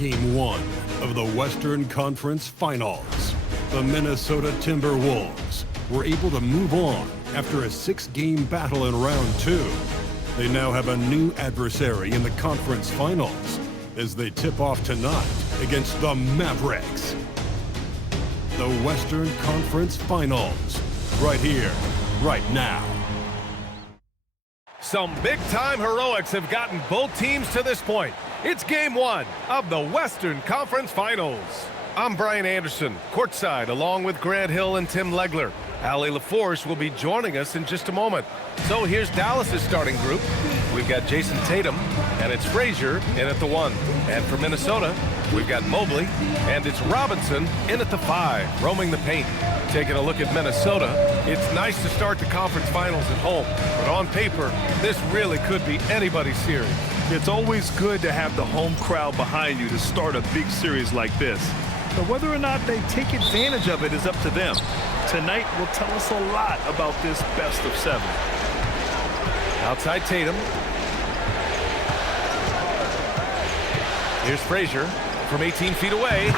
Game 1 of the Western Conference Finals. The Minnesota Timberwolves were able to move on after a 6-game battle in round 2. They now have a new adversary in the conference finals as they tip off tonight against the Mavericks. The Western Conference Finals, right here, right now. Some big-time heroics have gotten both teams to this point. It's Game 1 of the Western Conference Finals. I'm Brian Anderson, courtside, along with Grant Hill and Tim Legler. Allie LaForce will be joining us in just a moment. So here's Dallas's starting group. We've got Jason Tatum, and it's Frazier in at the 1. And for Minnesota, we've got Mobley, and it's Robinson in at the 5, roaming the paint. Taking a look at Minnesota, it's nice to start the conference finals at home. But on paper, this really could be anybody's series. It's always good to have the home crowd behind you to start a big series like this. But whether or not they take advantage of it is up to them. Tonight will tell us a lot about this best of 7. Outside Tatum. Here's Frazier from 18 feet away.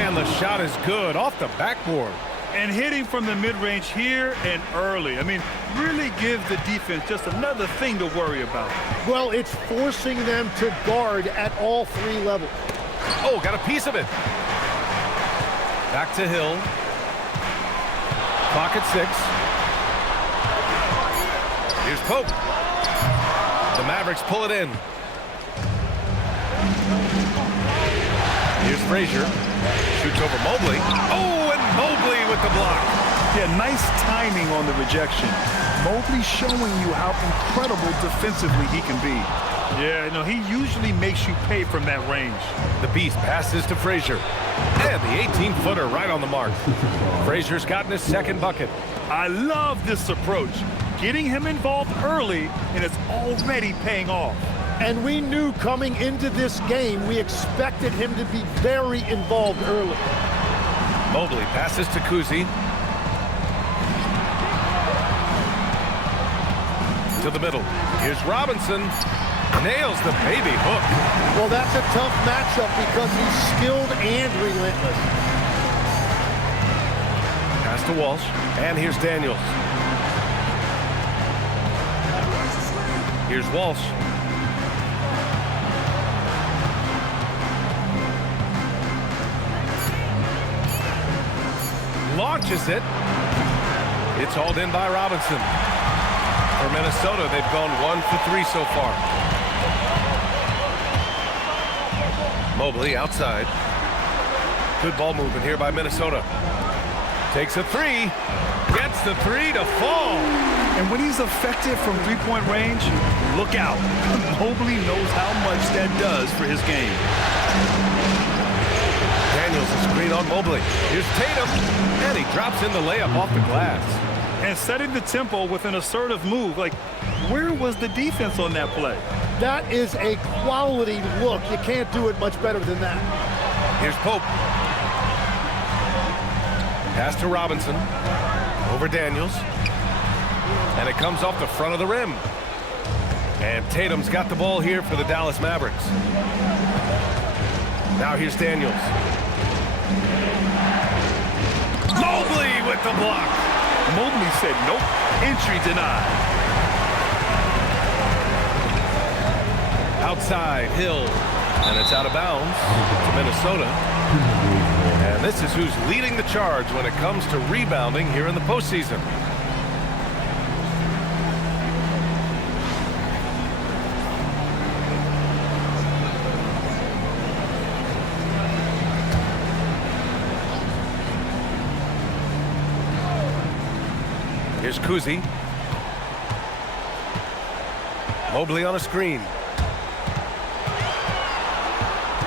And the shot is good off the backboard. And hitting from the mid-range here and early. I mean, really give the defense just another thing to worry about. Well, it's forcing them to guard at all 3 levels. Oh, got a piece of it. Back to Hill. Clock at 6. Here's Pope. The Mavericks pull it in. Here's Frazier. Shoots over Mobley. Oh, and Mobley with the block. Yeah, nice timing on the rejection. Mobley showing you how incredible defensively he can be. Yeah, you know, he usually makes you pay from that range. The Beast passes to Frazier. And the 18-footer right on the mark. Frazier's gotten his 2nd bucket. I love this approach. Getting him involved early, and it's already paying off. And we knew coming into this game, we expected him to be very involved early. Mobley passes to Cousy. To the middle. Here's Robinson. Nails the baby hook. Well, that's a tough matchup because he's skilled and relentless. Pass to Walsh. And here's Daniels. Here's Walsh. Launches it. It's hauled in by Robinson. For Minnesota, they've gone 1 for 3 so far. Mobley outside. Good ball movement here by Minnesota. Takes a 3. Gets the 3 to fall. And when he's effective from 3-point range, look out. Mobley knows how much that does for his game. Daniels a screen on Mobley. Here's Tatum. And he drops in the layup off the glass. And setting the tempo with an assertive move. Like, where was the defense on that play? That is a quality look. You can't do it much better than that. Here's Pope. Pass to Robinson. Over Daniels. And it comes off the front of the rim. And Tatum's got the ball here for the Dallas Mavericks. Now here's Daniels. Mobley with the block. Mobley said nope. Entry denied. Outside, Hill. And it's out of bounds to Minnesota. And this is who's leading the charge when it comes to rebounding here in the postseason. Here's Cousy. Mobley on a screen.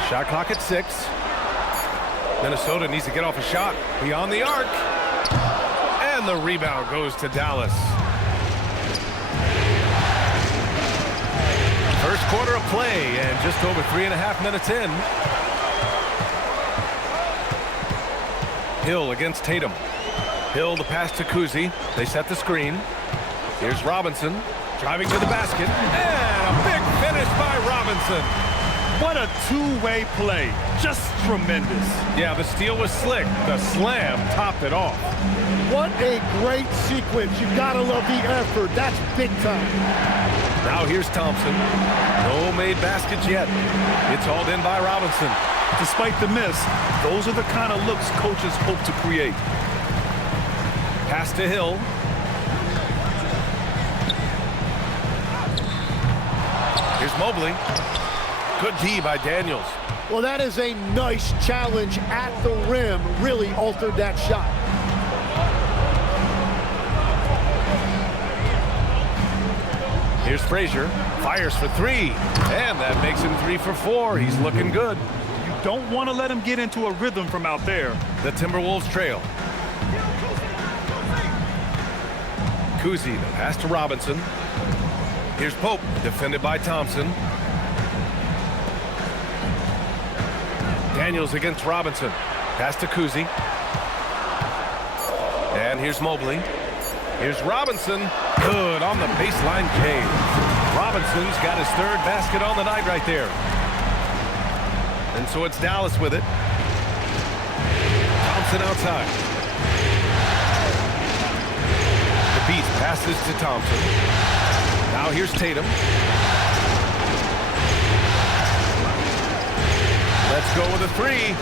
Shot clock at 6. Minnesota needs to get off a shot beyond the arc. And the rebound goes to Dallas. First quarter of play and just over 3.5 minutes in. Hill against Tatum. Hill the pass to Cousy. They set the screen. Here's Robinson driving to the basket. And a big finish by Robinson. What a two-way play. Just tremendous. Yeah, the steal was slick. The slam topped it off. What a great sequence. You gotta love the effort. That's big time. Now here's Thompson. No made baskets yet. It's hauled in by Robinson. Despite the miss, those are the kind of looks coaches hope to create. Pass to Hill. Here's Mobley. Good D by Daniels. Well, that is a nice challenge at the rim. Really altered that shot. Here's Frazier. Fires for three. And that makes him 3 for 4. He's looking good. You don't want to let him get into a rhythm from out there. The Timberwolves trail. Cousy, the pass to Robinson. Here's Pope, defended by Thompson. Daniels against Robinson. Pass to Cousy. And here's Mobley. Here's Robinson. Good on the baseline J. Robinson's got his third basket on the night right there. And so it's Dallas with it. Thompson outside. The Beast passes to Thompson. Now here's Tatum. Let's go with a three.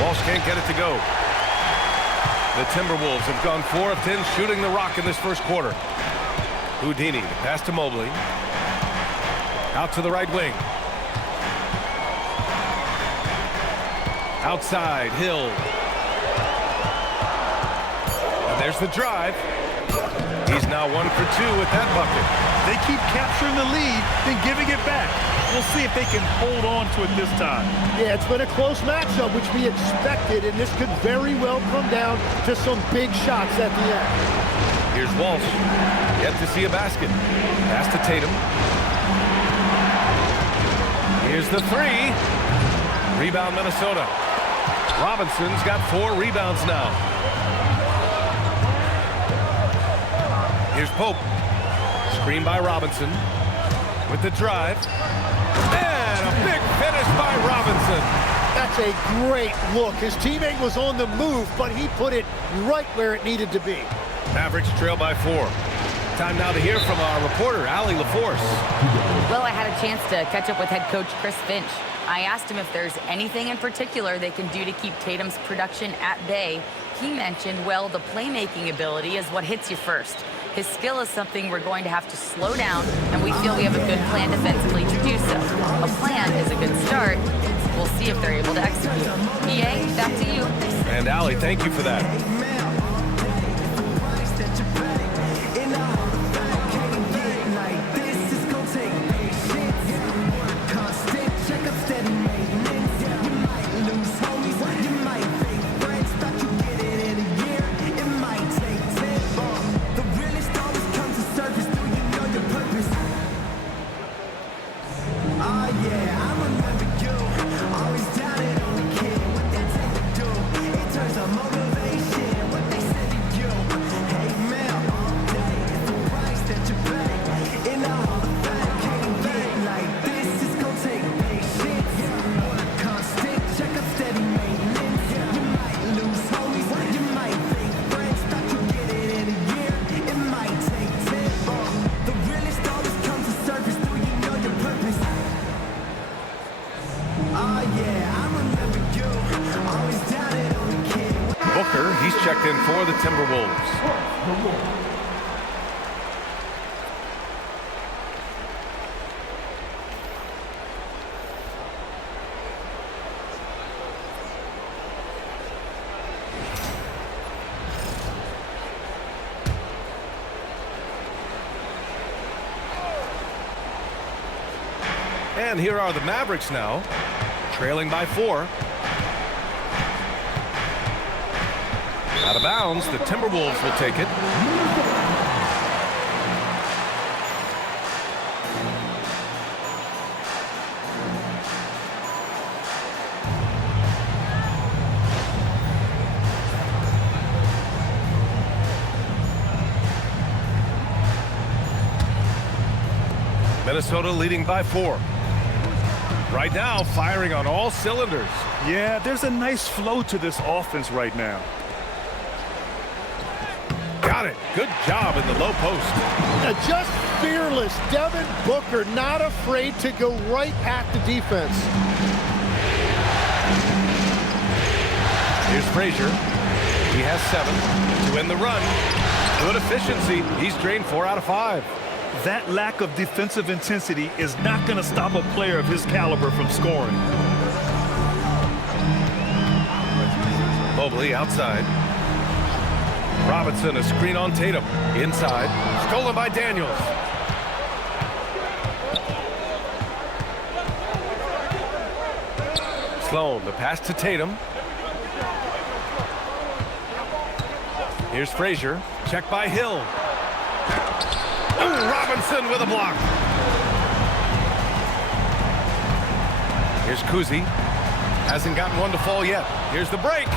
Walsh can't get it to go. The Timberwolves have gone 4 of 10 shooting the rock in this first quarter. Houdini, pass to Mobley. Out to the right wing. Outside, Hill. And there's the drive. He's now 1 for 2 with that bucket. They keep capturing the lead, then giving it back. We'll see if they can hold on to it this time. Yeah, it's been a close matchup, which we expected, and this could very well come down to some big shots at the end. Here's Walsh. Yet to see a basket. Pass to Tatum. Here's the three. Rebound Minnesota. Robinson's got 4 rebounds now. Here's Pope. Screen by Robinson. With the drive. And a big finish by Robinson. That's a great look. His teammate was on the move, but he put it right where it needed to be. Mavericks trail by 4. Time now to hear from our reporter, Allie LaForce. Well, I had a chance to catch up with head coach Chris Finch. I asked him if there's anything in particular they can do to keep Tatum's production at bay. He mentioned, well, the playmaking ability is what hits you first. His skill is something we're going to have to slow down, and we feel we have a good plan defensively to do so. A plan is a good start. We'll see if they're able to execute. EA, back to you. And Allie, thank you for that. Booker, he's checked in for the Timberwolves. And here are the Mavericks now, trailing by 4. Out of bounds, the Timberwolves will take it. Minnesota leading by 4. Right now, firing on all cylinders. Yeah, there's a nice flow to this offense right now. Got it. Good job in the low post. Just fearless. Devin Booker not afraid to go right at the defense. Here's Frazier. He has 7 to win the run. Good efficiency. He's drained 4 out of 5. That lack of defensive intensity is not going to stop a player of his caliber from scoring. Mobley outside. Robinson, a screen on Tatum. Inside. Stolen by Daniels. Sloan, the pass to Tatum. Here's Frazier. Check by Hill. Ooh, Robinson with a block. Here's Cousy. Hasn't gotten one to fall yet. Here's the break.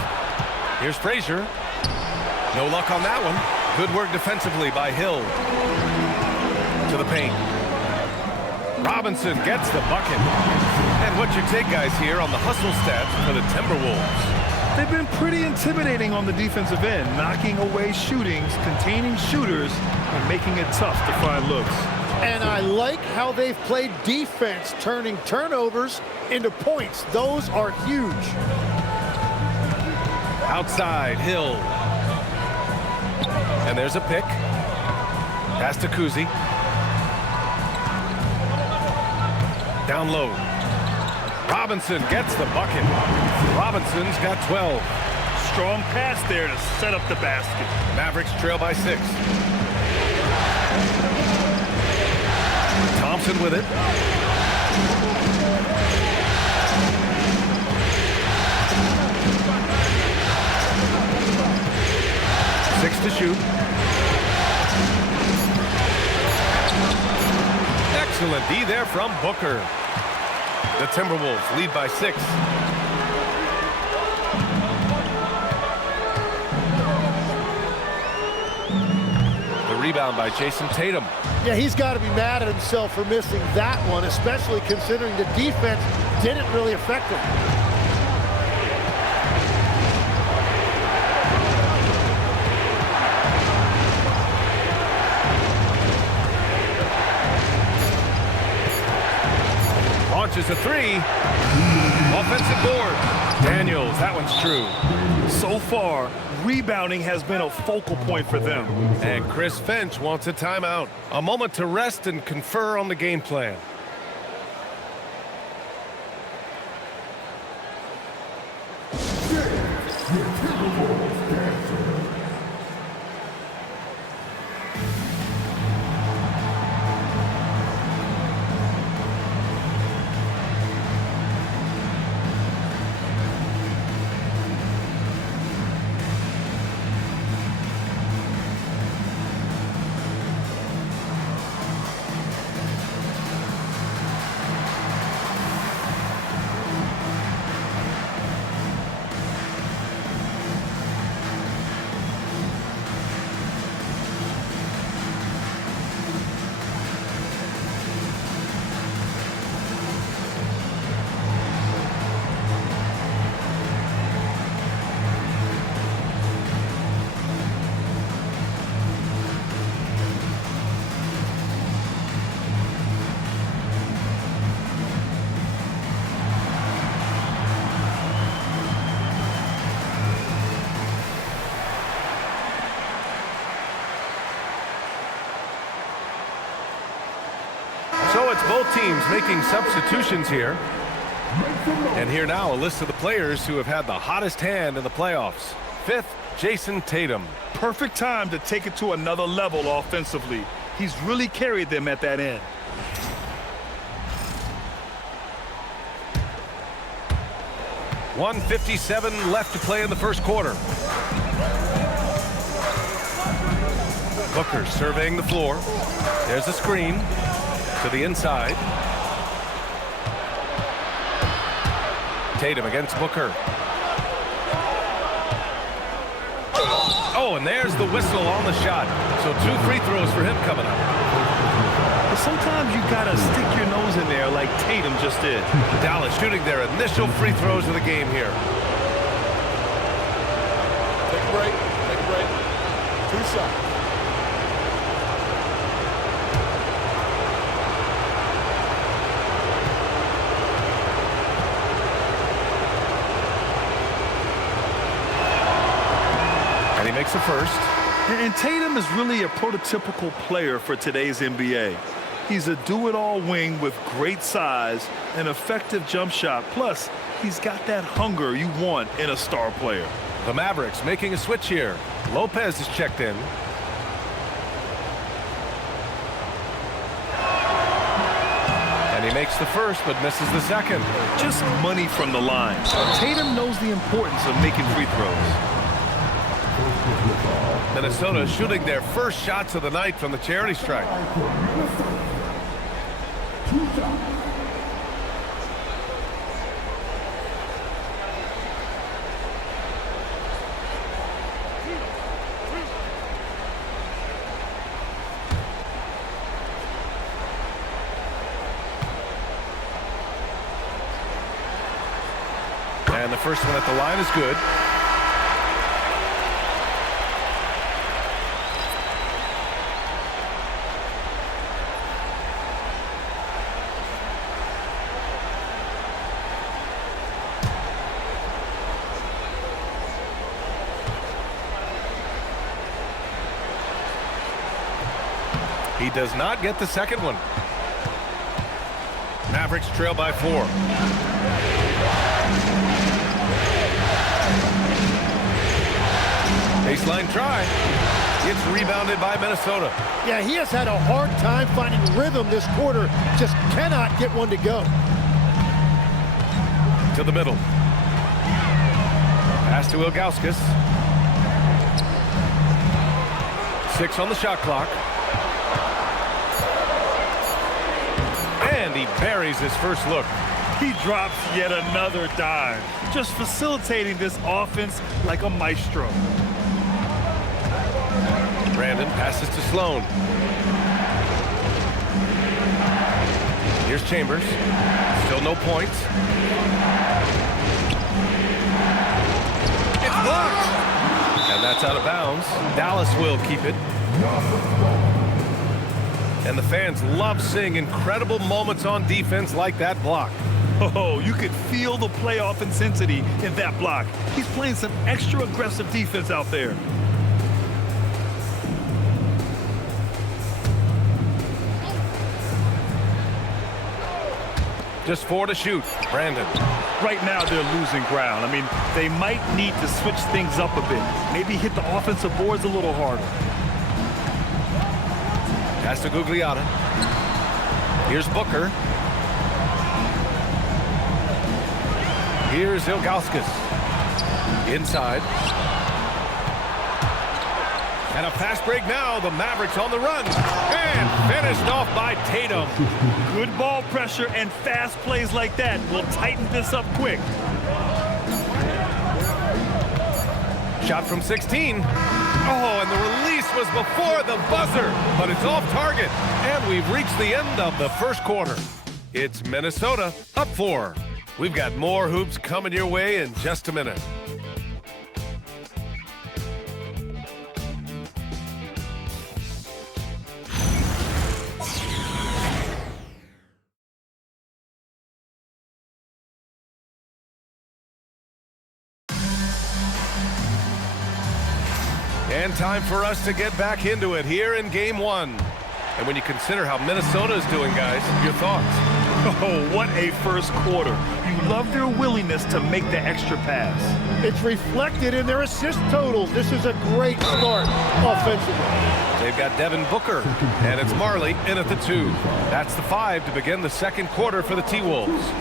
Here's Frazier. No luck on that one. Good work defensively by Hill. To the paint. Robinson gets the bucket. And what's your take, guys, here on the hustle stats for the Timberwolves? They've been pretty intimidating on the defensive end, knocking away shootings, containing shooters, and making it tough to find looks. And I like how they've played defense, turning turnovers into points. Those are huge. Outside, Hill. And there's a pick. Pass to Cousy. Down low. Robinson gets the bucket. Robinson's got 12. Strong pass there to set up the basket. Mavericks trail by 6. Thompson with it. Six to shoot. Excellent D there from Booker. The Timberwolves lead by 6. The rebound by Jason Tatum. Yeah, he's got to be mad at himself for missing that one, especially considering the defense didn't really affect him. Launches a 3. Offensive board. Daniels, that one's true. So far, rebounding has been a focal point for them. And Chris Finch wants a timeout. A moment to rest and confer on the game plan. So it's both teams making substitutions here. And here now, a list of the players who have had the hottest hand in the playoffs. 5th, Jason Tatum. Perfect time to take it to another level offensively. He's really carried them at that end. .157 left to play in the first quarter. Booker surveying the floor. There's a screen to the inside. Tatum against Booker. Oh, and there's the whistle on the shot. So 2 free throws for him coming up. But sometimes you got to stick your nose in there like Tatum just did. Dallas shooting their initial free throws of the game here. Take a break. Take a break. 2 shots. And he makes the first. And Tatum is really a prototypical player for today's NBA. He's a do-it-all wing with great size, an effective jump shot. Plus, he's got that hunger you want in a star player. The Mavericks making a switch here. Lopez is checked in. And he makes the first, but misses the second. Just money from the line. Tatum knows the importance of making free throws. Minnesota shooting their first shots of the night from the charity stripe. And the first one at the line is good. He does not get the second one. Mavericks trail by 4. Baseline try. It's rebounded by Minnesota. Yeah, he has had a hard time finding rhythm this quarter. Just cannot get one to go. To the middle. Pass to Ilgauskas. 6 on the shot clock. And he buries his first look. He drops yet another dime, just facilitating this offense like a maestro. Brandon passes to Sloan. Here's Chambers. Still no points. It's blocked. And that's out of bounds. Dallas will keep it. And the fans love seeing incredible moments on defense like that block. Oh, you could feel the playoff intensity in that block. He's playing some extra aggressive defense out there. Just 4 to shoot. Brandon. Right now, they're losing ground. I mean, they might need to switch things up a bit. Maybe hit the offensive boards a little harder. Pass to Gugliotta. Here's Booker. Here's Ilgauskas. Inside. And a fast break now. The Mavericks on the run. And finished off by Tatum. Good ball pressure and fast plays like that will tighten this up quick. Shot from 16. Oh, and the release was before the buzzer. But it's off target. And we've reached the end of the first quarter. It's Minnesota up 4. We've got more hoops coming your way in just a minute. And time for us to get back into it here in Game 1. And when you consider how Minnesota is doing, guys, your thoughts? Oh, what a first quarter. You love their willingness to make the extra pass. It's reflected in their assist totals. This is a great start offensively. They've got Devin Booker, and it's Majerle in at the 2. That's the 5 to begin the second quarter for the T-Wolves.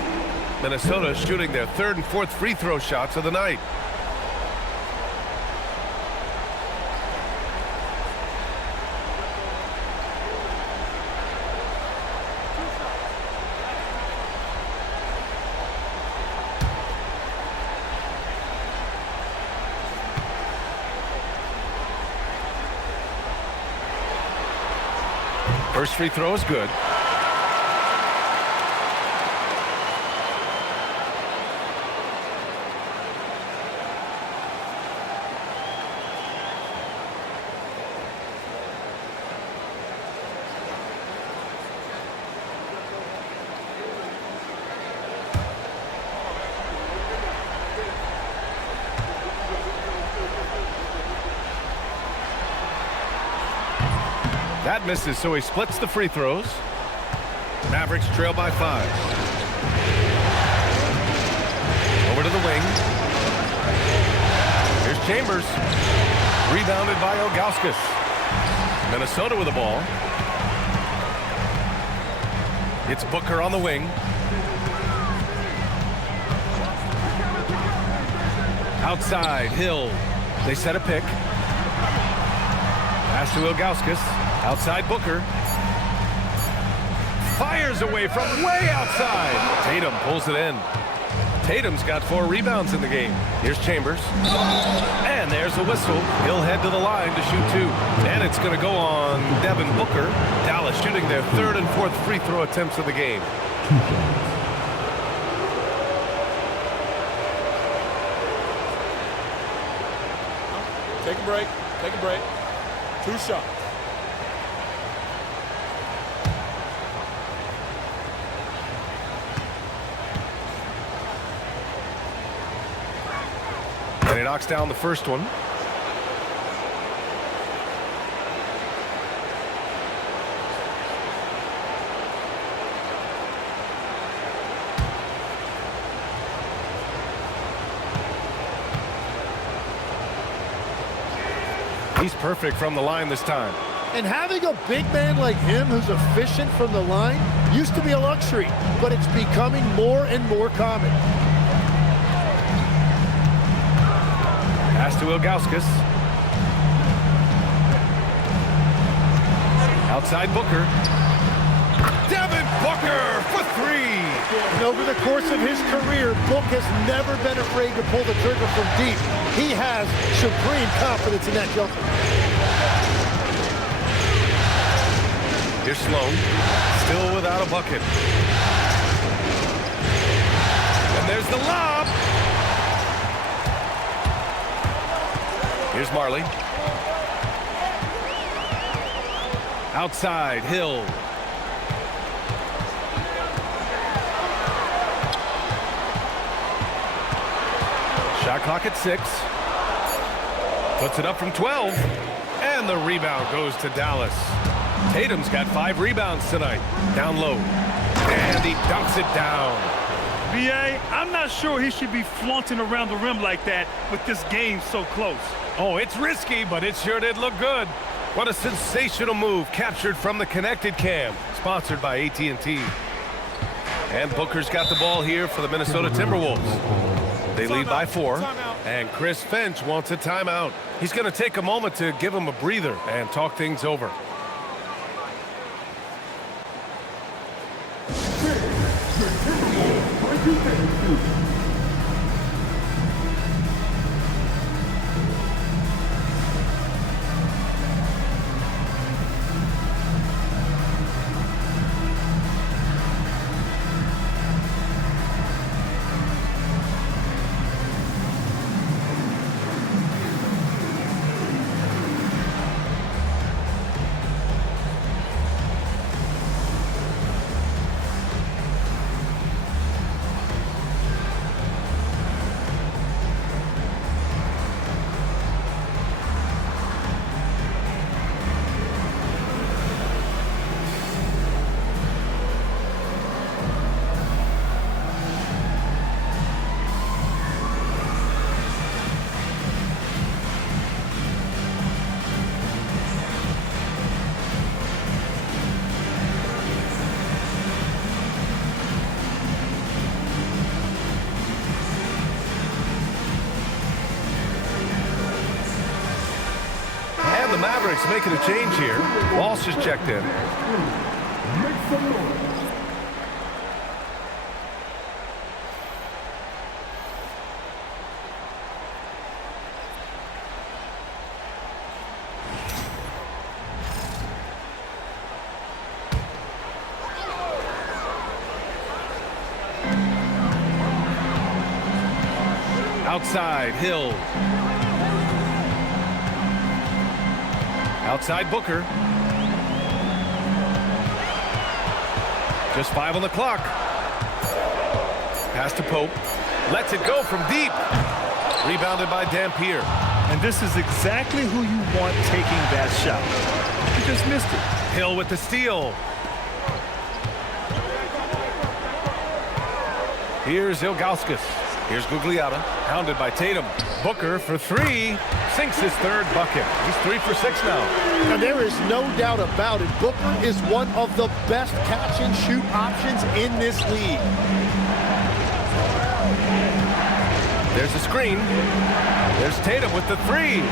Minnesota shooting their 3rd and 4th free throw shots of the night. First free throw is good. That misses, so he splits the free throws. Mavericks trail by 5. Over to the wing. Here's Chambers. Rebounded by Ilgauskas. Minnesota with the ball. It's Booker on the wing. Outside, Hill. They set a pick. Pass to Ilgauskas. Outside Booker. Fires away from way outside. Tatum pulls it in. Tatum's got 4 rebounds in the game. Here's Chambers. And there's the whistle. He'll head to the line to shoot 2. And it's going to go on Devin Booker. Dallas shooting their 3rd and 4th free throw attempts of the game. Take a break. Take a break. 2 shots. And he knocks down the first one. He's perfect from the line this time. And having a big man like him who's efficient from the line used to be a luxury, but it's becoming more and more common. Pass to Ilgauskas. Outside Booker. Devin Booker for 3. And over the course of his career, Book has never been afraid to pull the trigger from deep. He has supreme confidence in that jumper. Here's Sloan, still without a bucket. And there's the lob. Here's Marley. Outside, Hill. Shot clock at 6. Puts it up from 12. And the rebound goes to Dallas. Tatum's got 5 rebounds tonight. Down low. And he dunks it down. B.A., I'm not sure he should be flaunting around the rim like that with this game so close. Oh, it's risky, but it sure did look good. What a sensational move captured from the connected cam, sponsored by AT&T. And Booker's got the ball here for the Minnesota Timberwolves. They lead by 4, and Chris Finch wants a timeout. He's going to take a moment to give him a breather and talk things over. Mavericks making a change here. Walsh is checked in. Outside, Hill. Outside, Booker. Just 5 on the clock. Pass to Pope. Lets it go from deep. Rebounded by Dampier. And this is exactly who you want taking that shot. He just missed it. Hill with the steal. Here's Ilgauskas. Here's Gugliotta. Hounded by Tatum. Booker for 3. Sinks his 3rd bucket. He's 3 for 6 now. Now, there is no doubt about it. Booker is one of the best catch-and-shoot options in this league. There's a screen. There's Tatum with the 3.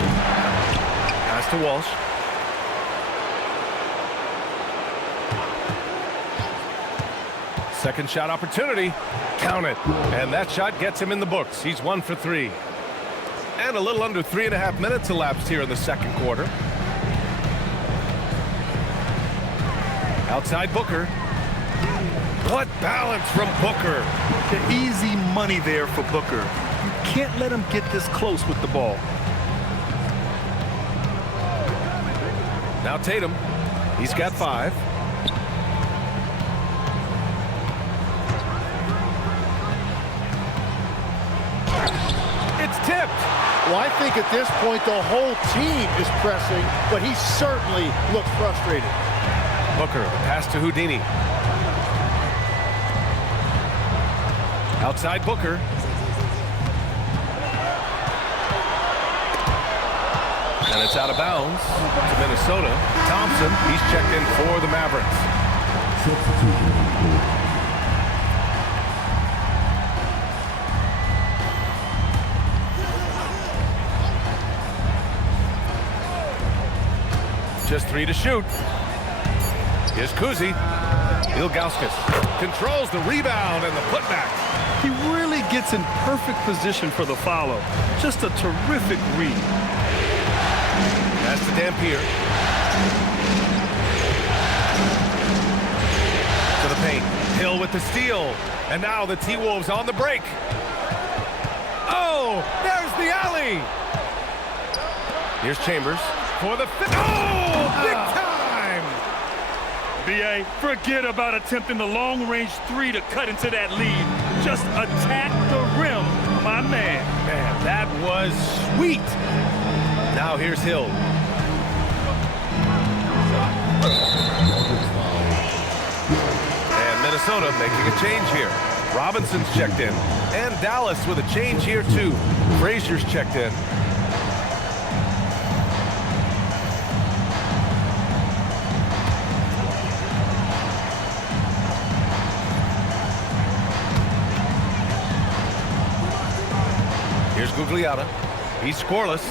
Pass to Walsh. Second shot opportunity. Count it. And that shot gets him in the books. He's 1 for 3. And a little under 3.5 minutes elapsed here in the second quarter. Outside Booker. What balance from Booker. The easy money there for Booker. You can't let him get this close with the ball. Now Tatum. He's got 5. It's tipped. Well, I think at this point the whole team is pressing, but he certainly looks frustrated. Booker, the pass to Houdini. Outside Booker. And it's out of bounds to Minnesota. Thompson, he's checked in for the Mavericks. Just 3 to shoot. Here's Cousy. Ilgauskas controls the rebound and the putback. He really gets in perfect position for the follow. Just a terrific read. That's to Dampier. To the paint. Hill with the steal. And now the T-Wolves on the break. Oh, there's the alley. Here's Chambers for the fifth. Oh, big time. B.A., forget about attempting the long-range 3 to cut into that lead. Just attack the rim, my man. Man, that was sweet. Now here's Hill. And Minnesota making a change here. Robinson's checked in. And Dallas with a change here too. Frazier's checked in. Here's Gugliotta. He's scoreless.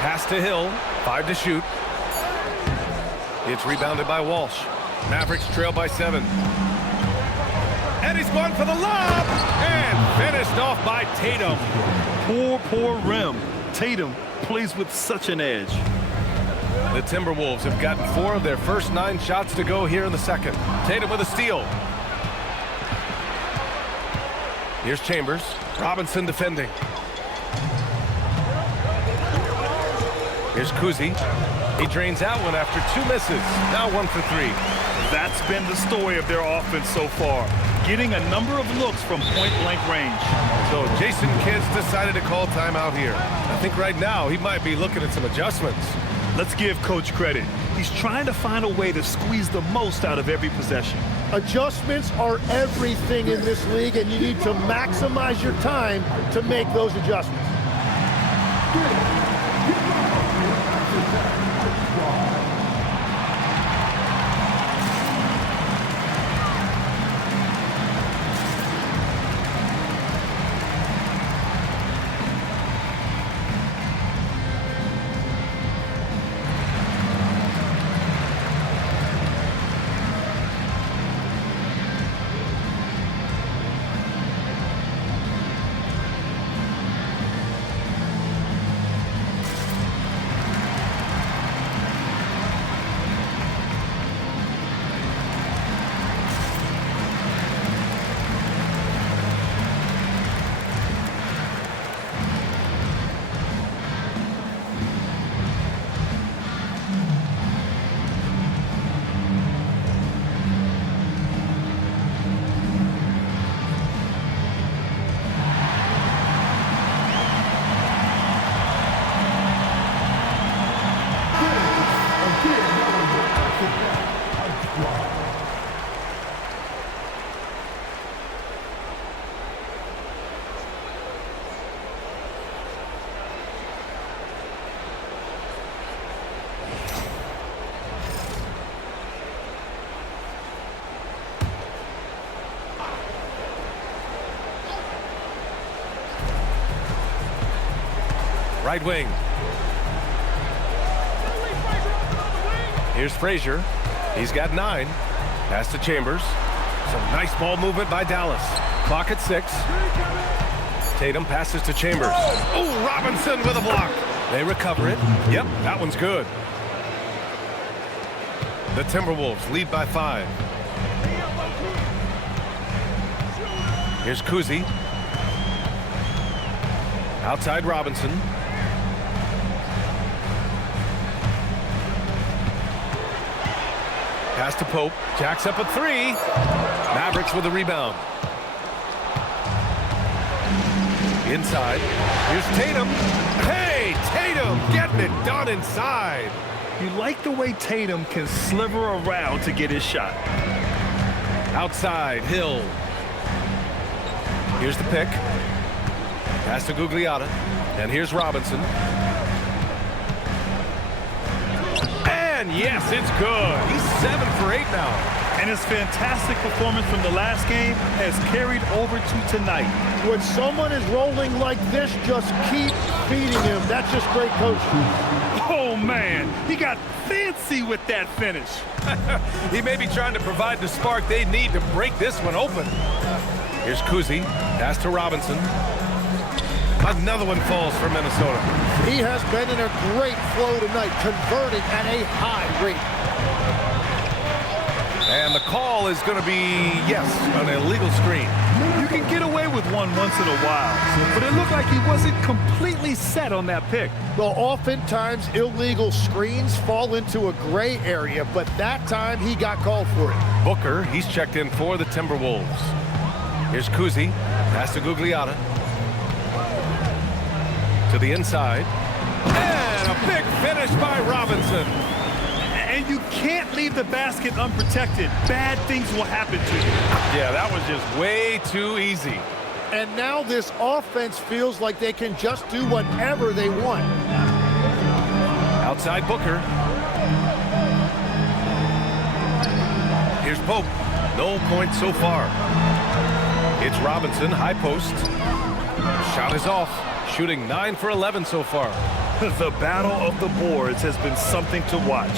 Pass to Hill. 5 to shoot. It's rebounded by Walsh. Mavericks trail by 7. And he's going for the lob. And finished off by Tatum. Poor rim. Tatum plays with such an edge. The Timberwolves have gotten 4 of their first 9 shots to go here in the second. Tatum with a steal. Here's Chambers. Robinson defending. Here's Cousy. He drains that one after 2 misses. Now 1 for 3. That's been the story of their offense so far. Getting a number of looks from point-blank range. So Jason Kidd's decided to call timeout here. I think right now he might be looking at some adjustments. Let's give Coach credit. He's trying to find a way to squeeze the most out of every possession. Adjustments are everything in this league, and you need to maximize your time to make those adjustments. Right wing. Here's Frazier. He's got 9. Pass to Chambers. Some nice ball movement by Dallas. Clock at 6. Tatum passes to Chambers. Oh, Robinson with a block. They recover it. Yep, that one's good. The Timberwolves lead by 5. Here's Cousy. Outside Robinson. Pass to Pope. Jacks up a 3. Mavericks with a rebound. Inside. Here's Tatum. Hey, Tatum getting it done inside. You like the way Tatum can sliver around to get his shot. Outside, Hill. Here's the pick. Pass to Gugliotta. And here's Robinson. And yes, it's good. He's 7 for 8 now. And his fantastic performance from the last game has carried over to tonight. When someone is rolling like this, just keep feeding him. That's just great coaching. Oh, man. He got fancy with that finish. He may be trying to provide the spark they need to break this one open. Here's Cousy. Pass to Robinson. Another one falls for Minnesota. He has been in a great flow tonight, converting at a high rate. And the call is going to be, yes, an illegal screen. You can get away with one once in a while, but it looked like he wasn't completely set on that pick. Well, oftentimes illegal screens fall into a gray area, but that time he got called for it. Booker, he's checked in for the Timberwolves. Here's Cousy. Pass to Gugliotta. To the inside. And a big finish by Robinson. And you can't leave the basket unprotected. Bad things will happen to you. Yeah, that was just way too easy. And now this offense feels like they can just do whatever they want. Outside Booker. Here's Pope. No points so far. It's Robinson, high post. Shot is off. Shooting 9 for 11 so far. The battle of the boards has been something to watch.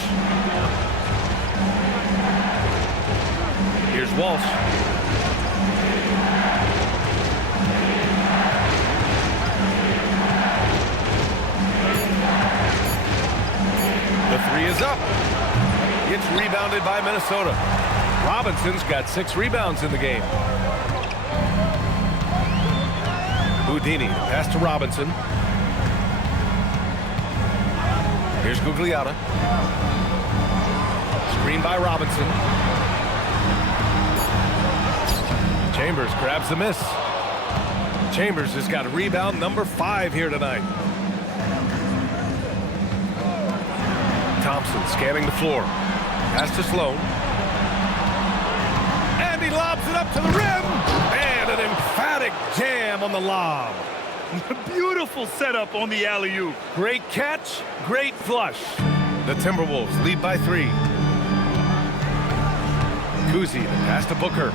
Here's Walsh. The 3 is up. It's rebounded by Minnesota. Robinson's got 6 rebounds in the game. Houdini, pass to Robinson. Here's Gugliotta. Screen by Robinson. Chambers grabs the miss. Chambers has got rebound number 5 here tonight. Thompson scanning the floor. Pass to Sloan. And he lobs it up to the rim. And an emphatic jam on the lob. Beautiful setup on the alley-oop. Great catch, great flush. The Timberwolves lead by 3. Cousy, pass to Booker.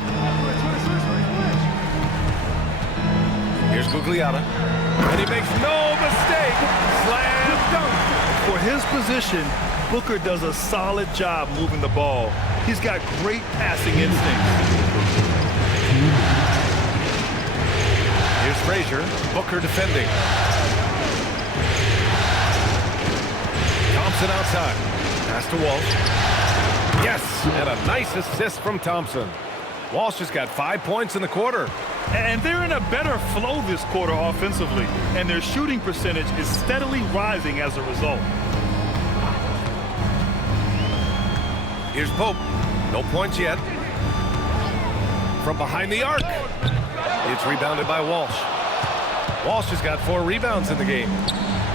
Here's Gugliotta. And he makes no mistake. Slam dunk. For his position, Booker does a solid job moving the ball. He's got great passing instincts. Here's Frazier. Booker defending. Thompson outside. Pass to Walsh. Yes, and a nice assist from Thompson. Walsh has got 5 points in the quarter. And they're in a better flow this quarter offensively, and their shooting percentage is steadily rising as a result. Here's Pope. No points yet. From behind the arc. It's rebounded by Walsh. Walsh has got 4 rebounds in the game.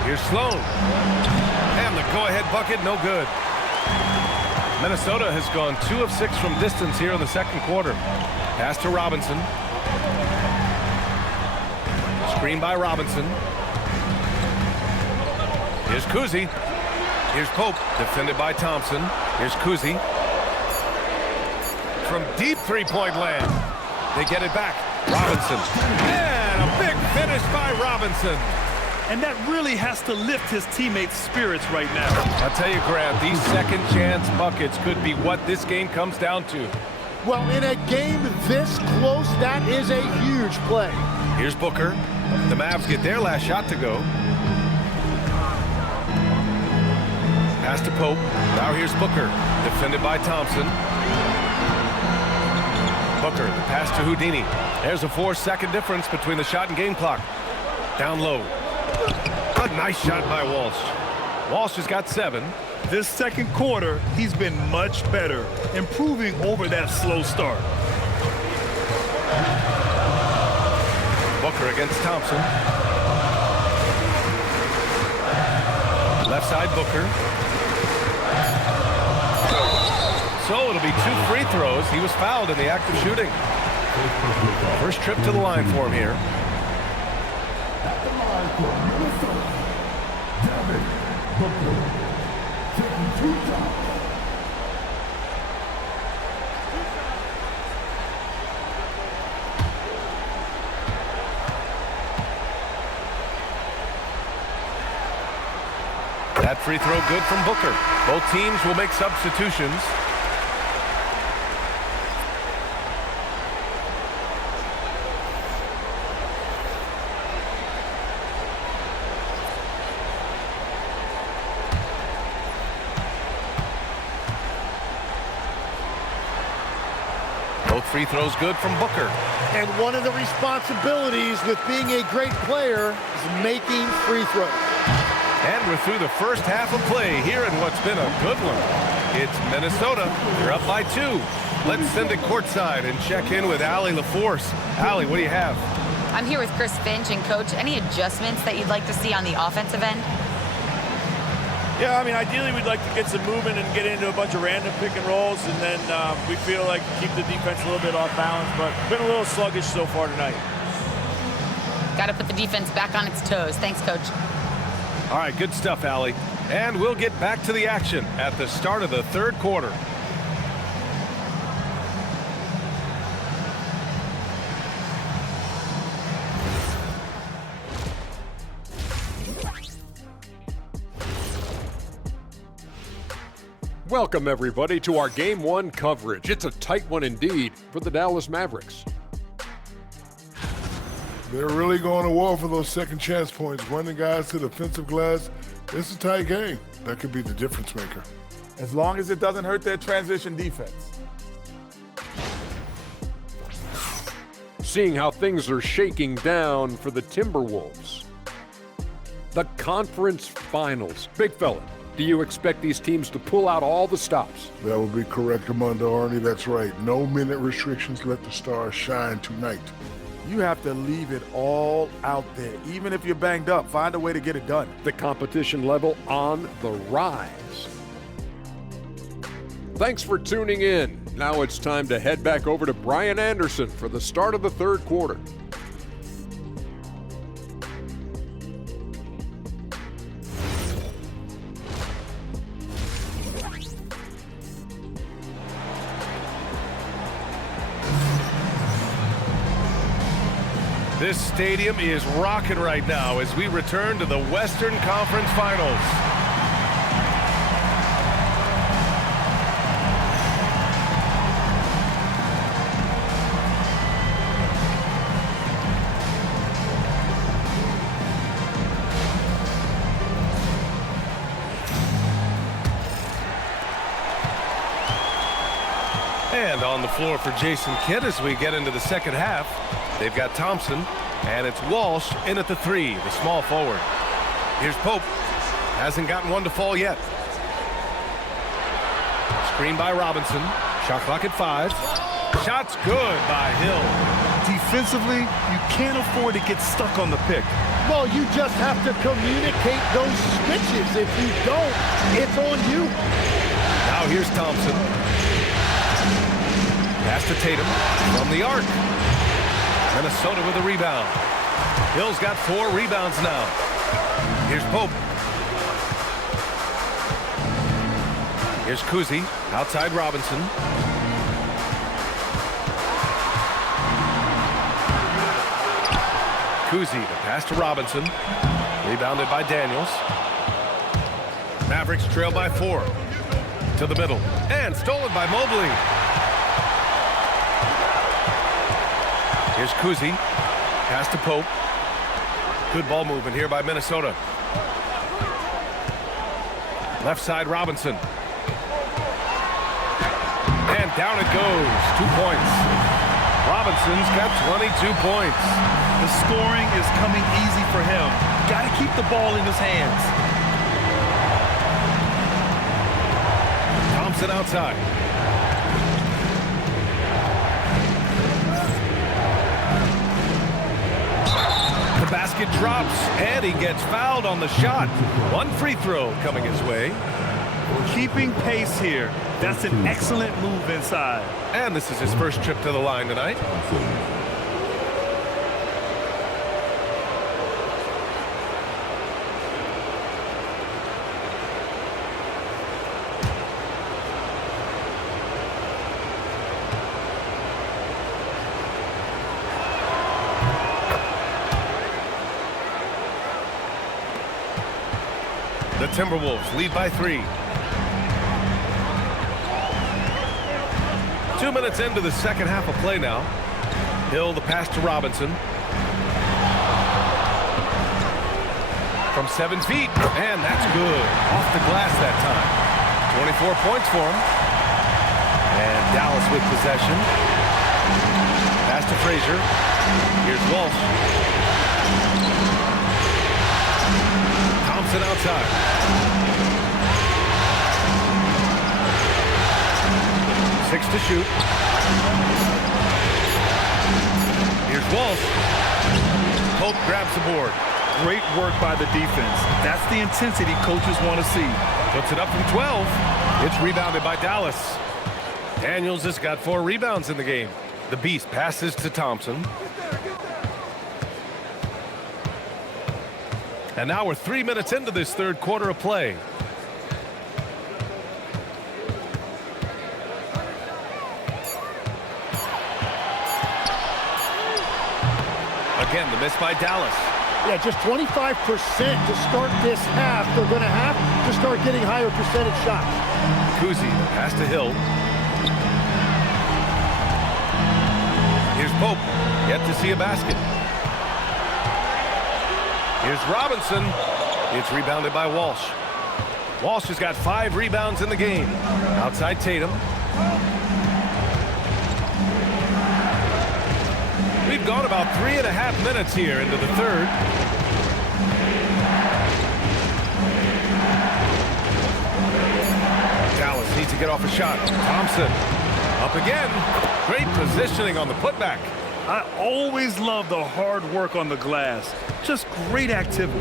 Here's Sloan. And the go-ahead bucket, no good. Minnesota has gone 2 of 6 from distance here in the second quarter. Pass to Robinson. Screen by Robinson. Here's Cousy. Here's Pope, defended by Thompson. Here's Cousy. From deep three-point land. They get it back. Robinson. And a big finish by Robinson. and that really has to lift his teammates' spirits right now. I'll tell you, Grant, these second chance buckets could be what this game comes down to. Well, in a game this close, that is a huge play. Here's Booker. The Mavs get their last shot to go. Pass to Pope. Now here's Booker, defended by Thompson. Booker, the pass to Houdini. There's a 4-second difference between the shot and game clock. Down low. A nice shot by Walsh. Walsh has got 7. This second quarter, he's been much better, improving over that slow start. Booker against Thompson. Left side Booker. So it'll be 2 free throws. He was fouled in the act of shooting. First trip to the line for him here. At the line for Minnesota, Devin Booker, taking 2 shots. That free throw good from Booker. Both teams will make substitutions. Both free throws good from Booker. And one of the responsibilities with being a great player is making free throws. And we're through the first half of play here in what's been a good one. It's Minnesota. They're up by 2. Let's send it courtside and check in with Allie LaForce. Allie, what do you have? I'm here with Chris Finch. And, Coach, any adjustments that you'd like to see on the offensive end? Yeah, I mean, ideally we'd like to get some movement and get into a bunch of random pick and rolls, and then we feel like keep the defense a little bit off balance, but been a little sluggish so far tonight. Got to put the defense back on its toes. Thanks, Coach. All right, good stuff, Allie. And we'll get back to the action at the start of the third quarter. Welcome, everybody, to our Game 1 coverage. It's a tight one indeed for the Dallas Mavericks. They're really going to war for those second chance points, running guys to the offensive glass. It's a tight game. That could be the difference maker. As long as it doesn't hurt their transition defense. Seeing how things are shaking down for the Timberwolves. The conference finals. Big fella, do you expect these teams to pull out all the stops? That would be correct, Armando Arnie. That's right. No minute restrictions. Let the stars shine tonight. You have to leave it all out there. Even if you're banged up, find a way to get it done. The competition level on the rise. Thanks for tuning in. Now it's time to head back over to Brian Anderson for the start of the third quarter. This stadium is rocking right now as we return to the Western Conference Finals. And on the floor for Jason Kidd as we get into the second half. They've got Thompson, and it's Walsh in at the 3, the small forward. Here's Pope. Hasn't gotten one to fall yet. Screen by Robinson. Shot clock at 5. Shot's good by Hill. Defensively, you can't afford to get stuck on the pick. Well, you just have to communicate those switches. If you don't, it's on you. Now here's Thompson. Pass to Tatum from the arc. Minnesota with a rebound. Hill's got 4 rebounds now. Here's Pope. Here's Cousy outside Robinson. Cousy, the pass to Robinson. Rebounded by Daniels. Mavericks trail by 4. To the middle. And stolen by Mobley. Here's Cousy. Pass to Pope. Good ball movement here by Minnesota. Left side, Robinson. And down it goes. 2 points. Robinson's got 22 points. The scoring is coming easy for him. Got to keep the ball in his hands. Thompson outside. The basket drops, and he gets fouled on the shot. 1 free throw coming his way. Keeping pace here. That's an excellent move inside. And this is his first trip to the line tonight. The Timberwolves lead by 3. 2 minutes into the second half of play now. Hill, the pass to Robinson. From 7 feet, and that's good. Off the glass that time. 24 points for him. And Dallas with possession. Pass to Frazier. Here's Walsh. Thompson outside. Six to shoot. Here's Walsh. Pope grabs the board. Great work by the defense. That's the intensity coaches want to see. Puts it up from 12. It's rebounded by Dallas. Daniels has got 4 rebounds in the game. The Beast passes to Thompson. And now we're 3 minutes into this third quarter of play. Again, the miss by Dallas. Yeah, just 25% to start this half. They're going to have to start getting higher percentage shots. Cousy, pass to Hill. Here's Pope. Yet to see a basket. Here's Robinson. It's rebounded by Walsh. Walsh has got 5 rebounds in the game. Outside Tatum. We've gone about 3.5 minutes here into the third. Dallas needs to get off a shot. Thompson up again. Great positioning on the putback. I always love the hard work on the glass. Just great activity.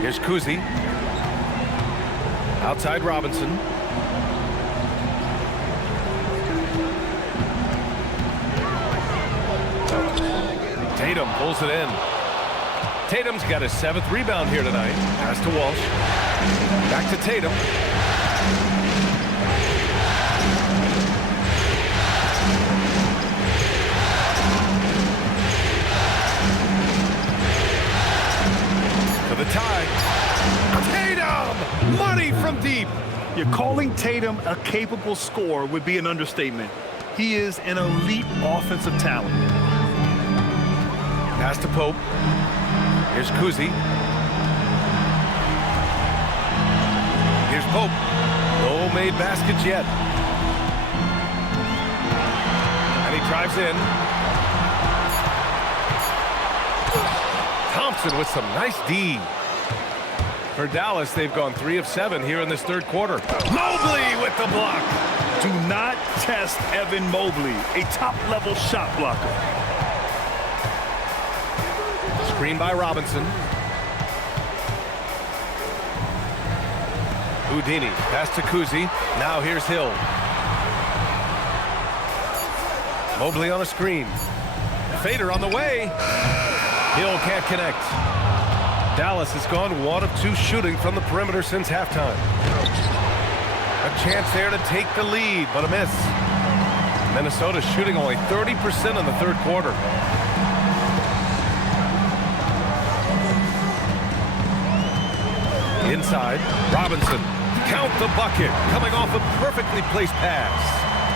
Here's Cousy. Outside Robinson. Tatum pulls it in. Tatum's got his 7th rebound here tonight. Pass to Walsh. Back to Tatum. To the tie. Tatum! Money from deep. You're calling Tatum a capable scorer would be an understatement. He is an elite offensive talent. Pass to Pope. Here's Cousy. Here's Pope. No made baskets yet. And he drives in. Thompson with some nice D. For Dallas, they've gone 3 of 7 here in this third quarter. Mobley with the block. Do not test Evan Mobley, a top-level shot blocker. Screen by Robinson. Houdini, pass to Cousy. Now here's Hill. Mobley on a screen. Fader on the way. Hill can't connect. Dallas has gone 1 of 2 shooting from the perimeter since halftime. A chance there to take the lead, but a miss. Minnesota shooting only 30% in the third quarter. Inside, Robinson. Count the bucket. Coming off a perfectly placed pass.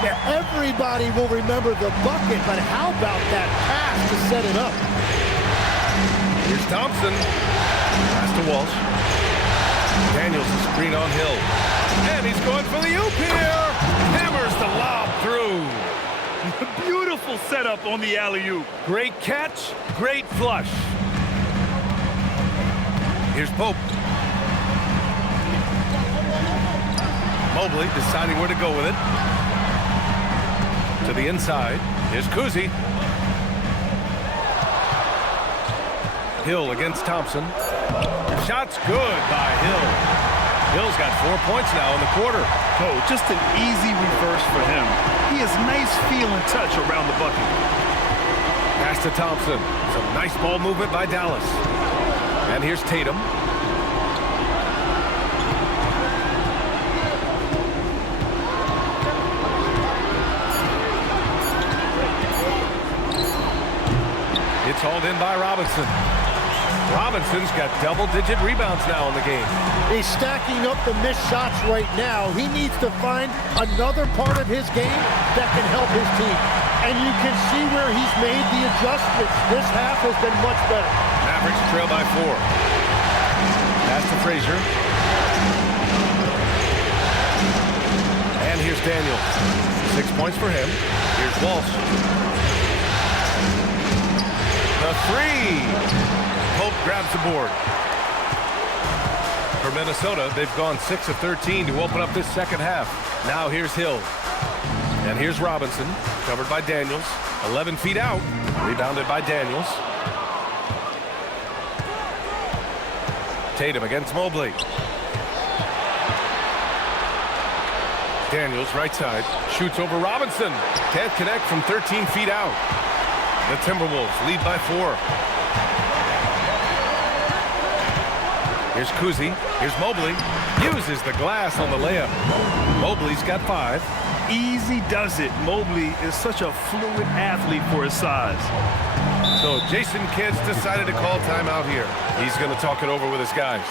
Yeah, everybody will remember the bucket, but how about that pass to set it up? Here's Thompson. Pass to Walsh. Daniels is screen on Hill. And he's going for the oop here. Hammers the lob through. Beautiful setup on the alley-oop. Great catch, great flush. Here's Pope. Mobley deciding where to go with it. To the inside. Here's Cousy. Hill against Thompson. Shot's good by Hill. Hill's got 4 points now in the quarter. Oh, just an easy reverse for him. He has nice feel and touch around the bucket. Pass to Thompson. Some nice ball movement by Dallas. And here's Tatum. It's hauled in by Robinson. Robinson's got double-digit rebounds now in the game. He's stacking up the missed shots right now. He needs to find another part of his game that can help his team. And you can see where he's made the adjustments. This half has been much better. Mavericks trail by 4. Pass to Frazier. And here's Daniels. 6 points for him. Here's Walsh. The three. Pope grabs the board. For Minnesota, they've gone 6 of 13 to open up this second half. Now here's Hill. And here's Robinson, covered by Daniels. 11 feet out, rebounded by Daniels. Tatum against Mobley. Daniels, right side, shoots over Robinson. Can't connect from 13 feet out. The Timberwolves lead by 4. Here's Cousy. Here's Mobley. Uses the glass on the layup. Mobley's got 5. Easy does it. Mobley is such a fluid athlete for his size. So Jason Kidd's decided to call timeout here. He's going to talk it over with his guys.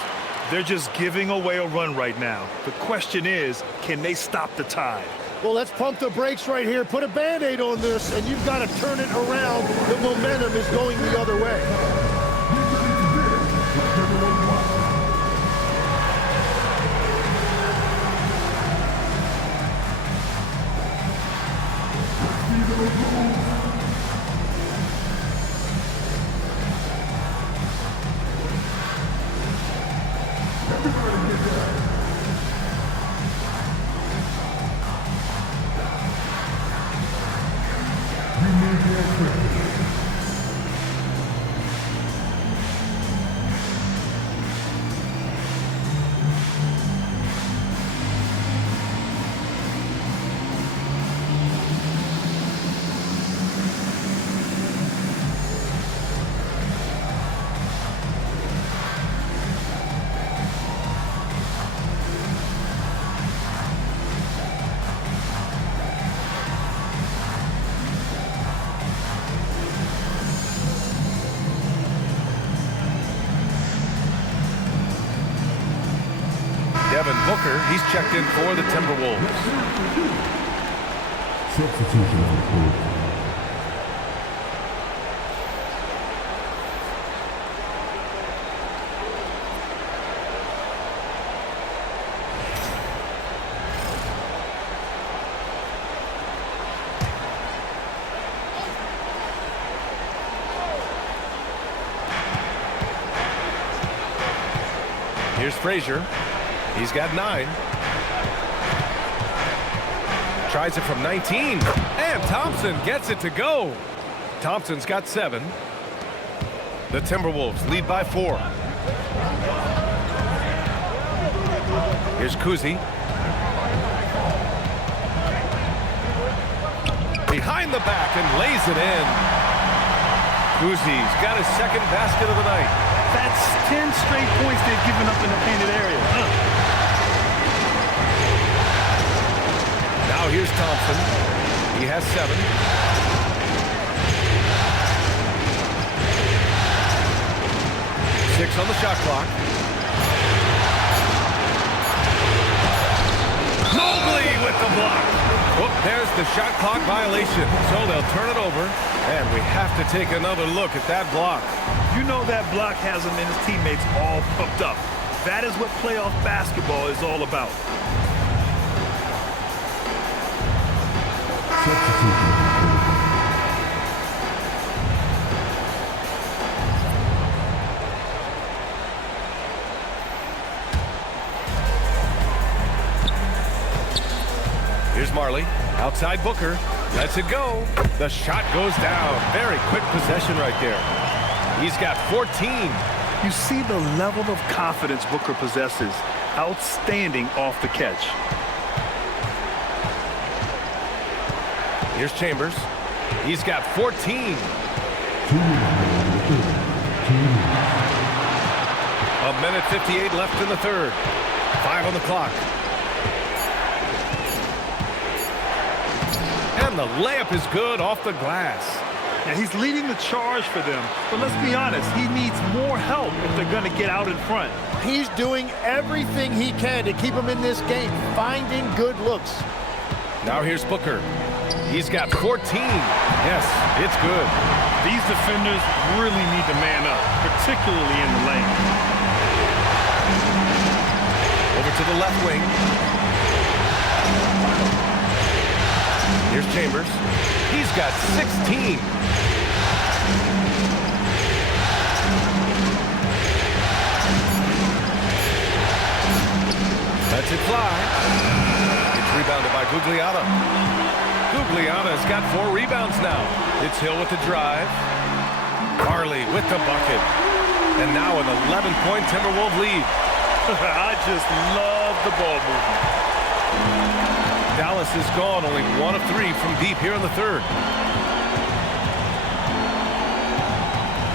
They're just giving away a run right now. The question is, can they stop the tide? Well, let's pump the brakes right here. Put a Band-Aid on this, and you've got to turn it around. The momentum is going the other way. Devin Booker, he's checked in for the Timberwolves. Substitution on the court. Here's Frazier. He's got 9. Tries it from 19. And Thompson gets it to go. Thompson's got 7. The Timberwolves lead by 4. Here's Cousy. Behind the back and lays it in. Cousy's got his second basket of the night. That's 10 straight points they've given up in the painted area. Now here's Thompson. He has 7. Six on the shot clock. with the block. Oh, there's the shot clock violation. So they'll turn it over, and we have to take another look at that block. You know that block has him and his teammates all pumped up. That is what playoff basketball is all about. Here's Marley, outside Booker, lets it go. The shot goes down. Very quick possession right there. He's got 14. You see the level of confidence Booker possesses. Outstanding off the catch. Here's Chambers. He's got 14. A minute 58 left in the third. 5 on the clock. And the layup is good off the glass. Now he's leading the charge for them, but let's be honest, he needs more help if they're going to get out in front. He's doing everything he can to keep him in this game, finding good looks. Now here's Booker. He's got 14. Yes, it's good. These defenders really need to man up, particularly in the lane. Over to the left wing. Here's Chambers. He's got 16. Lets it fly. It's rebounded by Gugliotta. Gugliotta's got 4 rebounds now. It's Hill with the drive. Farley with the bucket. And now an 11-point Timberwolves lead. I just love the ball movement. Dallas is gone, only 1 of 3 from deep here in the third.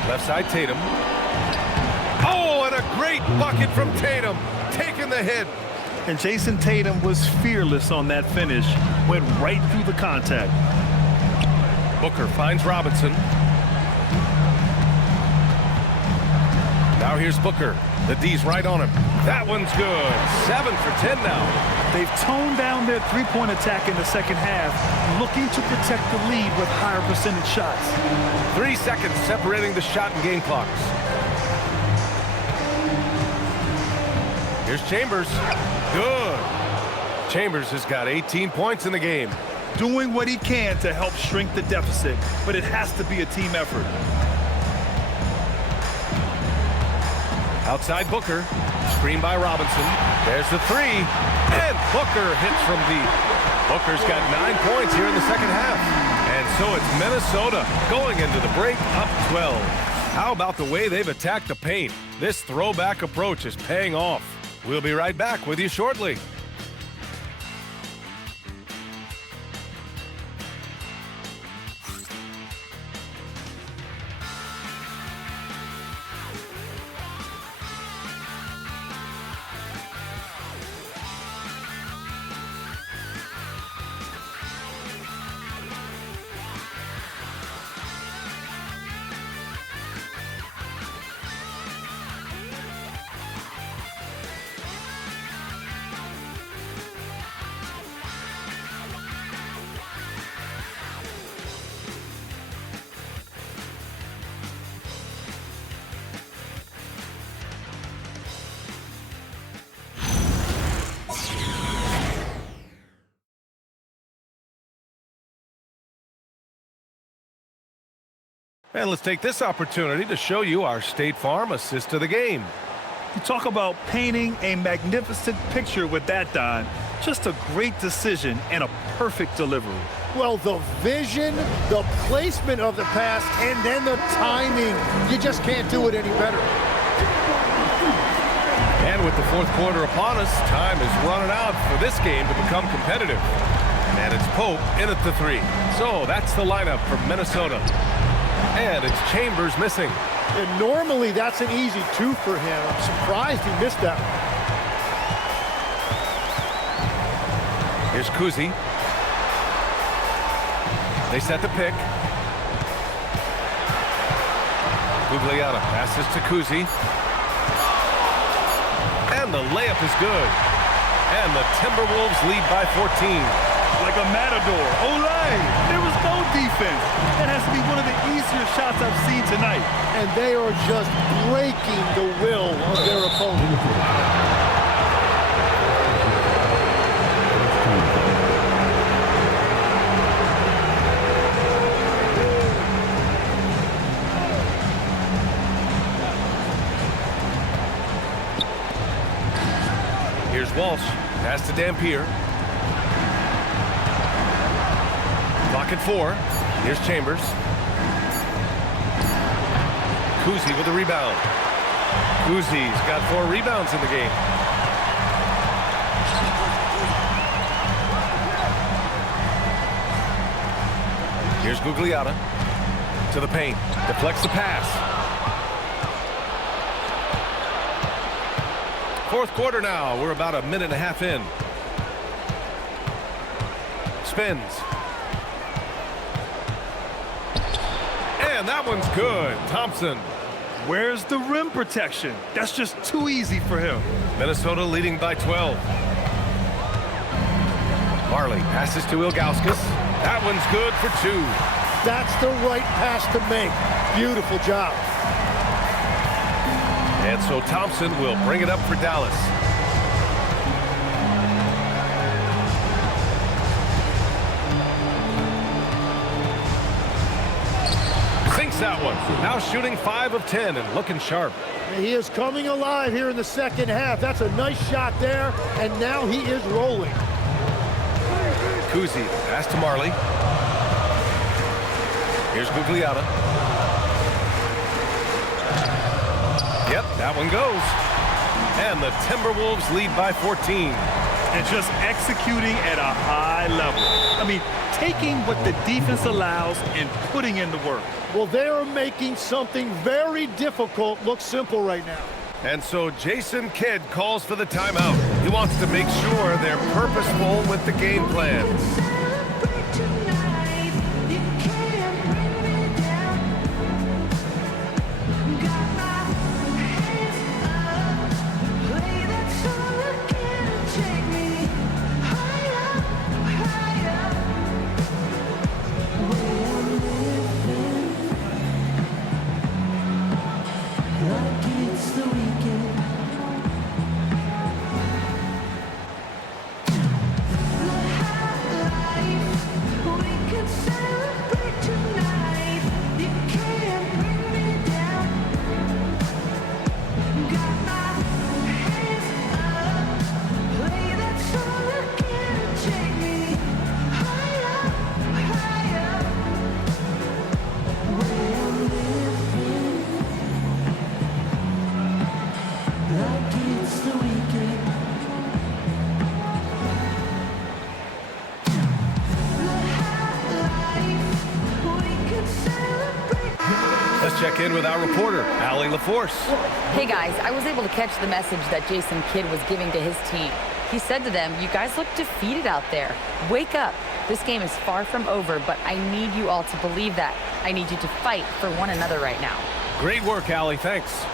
Left side, Tatum. Oh, and a great bucket from Tatum, taking the hit. And Jason Tatum was fearless on that finish, went right through the contact. Booker finds Robinson. Now here's Booker. The D's right on him. That one's good. 7 for 10 now. They've toned down their three-point attack in the second half, looking to protect the lead with higher percentage shots. 3 seconds separating the shot and game clocks. Here's Chambers. Good. Chambers has got 18 points in the game. Doing what he can to help shrink the deficit, but it has to be a team effort. Outside Booker. Screen by Robinson. There's the 3. And Booker hits from deep. Booker's got 9 points here in the second half. And so it's Minnesota going into the break up 12. How about the way they've attacked the paint? This throwback approach is paying off. We'll be right back with you shortly. And let's take this opportunity to show you our State Farm assist of the game. You talk about painting a magnificent picture with that, Don. Just a great decision and a perfect delivery. Well, the vision, the placement of the pass, and then the timing. You just can't do it any better. And with the fourth quarter upon us, time is running out for this game to become competitive. And it's Pope in at the 3. So that's the lineup for Minnesota. And it's Chambers missing. And normally that's an easy 2 for him. I'm surprised he missed that one. Here's Cousy. They set the pick. Gugliotta passes to Cousy. And the layup is good. And the Timberwolves lead by 14. Like a matador. Olay! There was no defense. That has to be one of the easier shots I've seen tonight. And they are just breaking the will of their opponent. Here's Walsh. Pass to Dampier. Clock at 4. Here's Chambers. Cousy with the rebound. Cousy's got 4 rebounds in the game. Here's Gugliotta to the paint. Deflects the pass. Fourth quarter now. We're about a minute and a half in. Spins. And that one's good. Thompson. Where's the rim protection? That's just too easy for him. Minnesota leading by 12. Marley passes to Ilgauskas. That one's good for 2. That's the right pass to make. Beautiful job. And so Thompson will bring it up for Dallas. Sinks that one. Now shooting 5 of 10 and looking sharp. He is coming alive here in the second half. That's a nice shot there, and now he is rolling. Cousy, pass to Marley. Here's Gugliotta. Yep, that one goes. And the Timberwolves lead by 14. And just executing at a high level. I mean, taking what the defense allows and putting in the work. Well, they are making something very difficult look simple right now. And so Jason Kidd calls for the timeout. He wants to make sure they're purposeful with the game plan. Check in with our reporter, Allie LaForce. Hey guys, I was able to catch the message that Jason Kidd was giving to his team. He said to them, you guys look defeated out there. Wake up. This game is far from over, but I need you all to believe that. I need you to fight for one another right now. Great work, Allie. Thanks.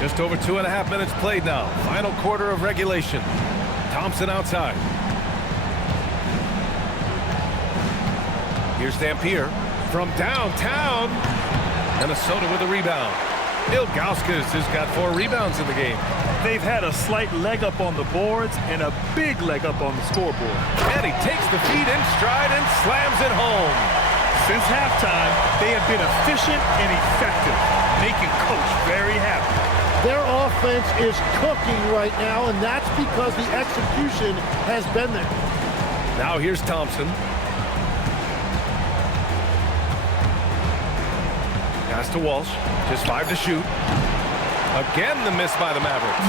Just over 2.5 minutes played now. Final quarter of regulation. Thompson outside. Here's Dampier from downtown. Minnesota with a rebound. Ilgauskas has got 4 rebounds in the game. They've had a slight leg up on the boards and a big leg up on the scoreboard. And he takes the feed in stride and slams it home. Since halftime, they have been efficient and effective, making Coach very happy. Their offense is cooking right now, and that's because the execution has been there. Now here's Thompson. Pass to Walsh. Just 5 to shoot. Again, the miss by the Mavericks.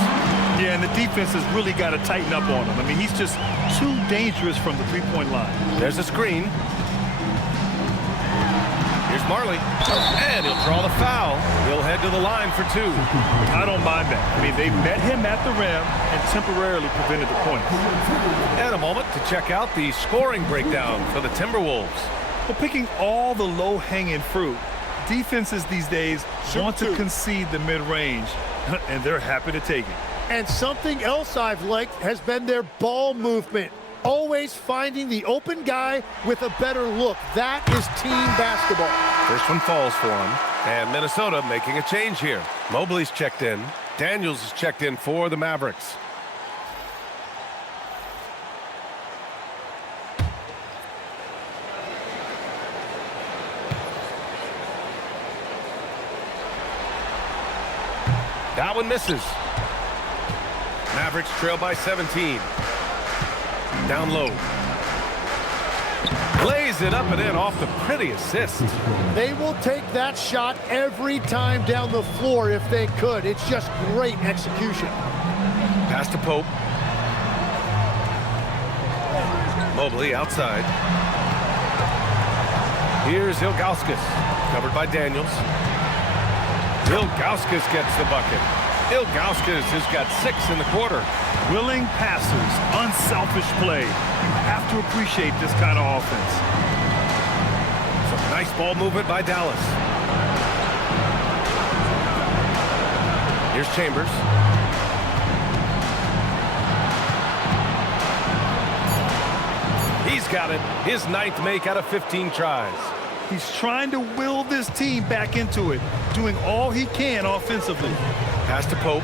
Yeah, and the defense has really got to tighten up on him. I mean, he's just too dangerous from the three-point line. There's a screen. Here's Marley. And he'll draw the foul. He'll head to the line for 2. I don't mind that. I mean, they met him at the rim and temporarily prevented the points. And a moment to check out the scoring breakdown for the Timberwolves. Well, picking all the low-hanging fruit, Defenses these days want to concede the mid-range, and they're happy to take it. And something else I've liked has been their ball movement. Always finding the open guy with a better look. That is team basketball. First one falls for him. And Minnesota making a change here. Mobley's checked in. Daniels is checked in for the Mavericks. That one misses. Mavericks trail by 17. Down low. Lays it up and in off the pretty assist. They will take that shot every time down the floor if they could. It's just great execution. Pass to Pope. Mobley outside. Here's Ilgauskas. Covered by Daniels. Ilgauskas gets the bucket. Ilgauskas has got 6 in the quarter. Willing passers, unselfish play. You have to appreciate this kind of offense. Some nice ball movement by Dallas. Here's Chambers. He's got it. His 9th make out of 15 tries. He's trying to will this team back into it, doing all he can offensively. Pass to Pope.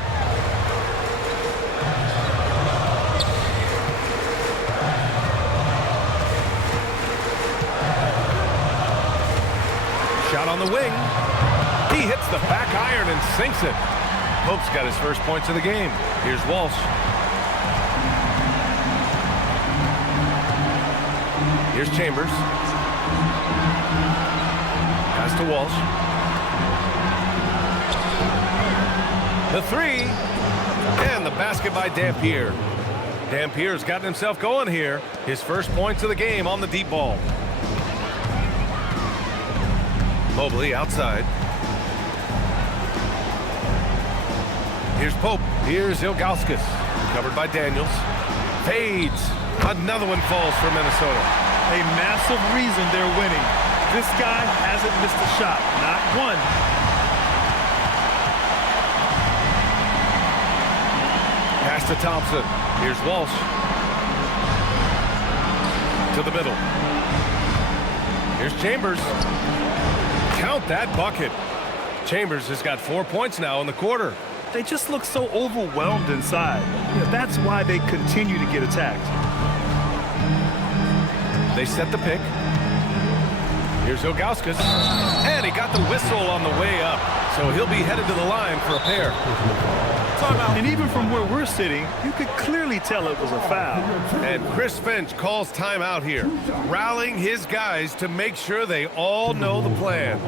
Shot on the wing. He hits the back iron and sinks it. Pope's got his first points of the game. Here's Walsh. Here's Chambers. Pass to Walsh. The 3. And the basket by Dampier. Dampier's gotten himself going here. His first points of the game on the deep ball. Mobley outside. Here's Pope. Here's Ilgauskas. Covered by Daniels. Fades. Another one falls for Minnesota. A massive reason they're winning. This guy hasn't missed a shot. Not one. Pass to Thompson. Here's Walsh. To the middle. Here's Chambers. Count that bucket. Chambers has got 4 points now in the quarter. They just look so overwhelmed inside. Yeah, that's why they continue to get attacked. They set the pick. Here's Ilgauskas. And he got the whistle on the way up. So he'll be headed to the line for a pair. And even from where we're sitting, you could clearly tell it was a foul. And Chris Finch calls timeout here, rallying his guys to make sure they all know the plan.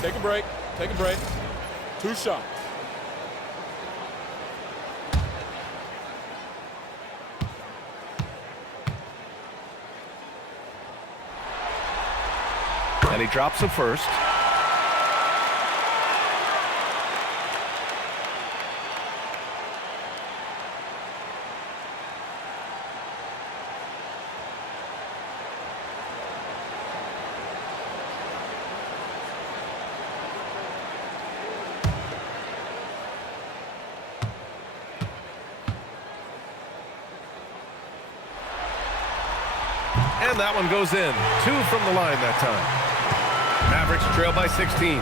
Take a break. Take a break. 2 shots. And he drops the first. And that one goes in. 2 from the line that time. Mavericks trail by 16.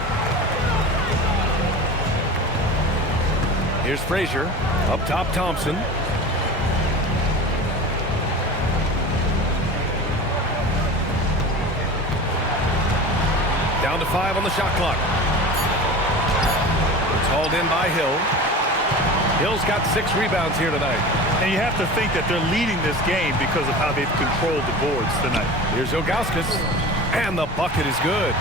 Here's Frazier. Up top, Thompson. Down to 5 on the shot clock. It's hauled in by Hill. Hill's got 6 rebounds here tonight. And you have to think that they're leading this game because of how they've controlled the boards tonight. Here's Ilgauskas. And the bucket is good.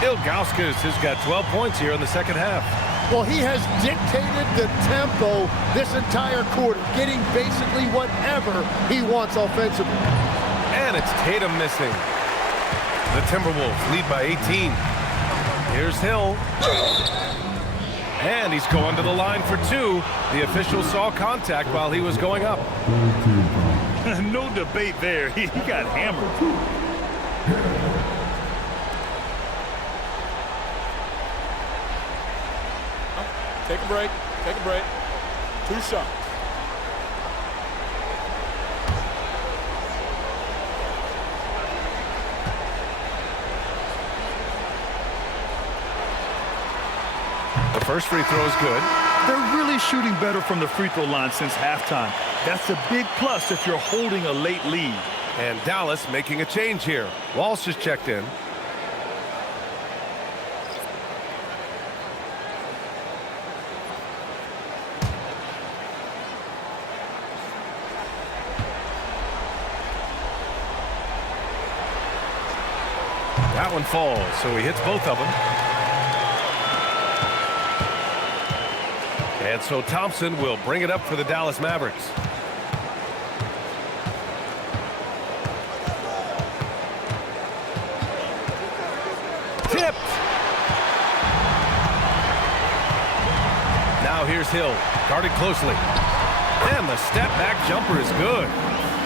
Ilgauskas has got 12 points here in the second half. Well, he has dictated the tempo this entire quarter, getting basically whatever he wants offensively. And it's Tatum missing. The Timberwolves lead by 18. Here's Hill. And he's going to the line for 2. The official saw contact while he was going up. No debate there. He got hammered. Take a break. Take a break. 2 shots. The first free throw is good. They're really shooting better from the free throw line since halftime. That's a big plus if you're holding a late lead. And Dallas making a change here. Walsh is checked in. That one falls, so he hits both of them. And so Thompson will bring it up for the Dallas Mavericks. Tipped. Now here's Hill, guarded closely. And the step back jumper is good.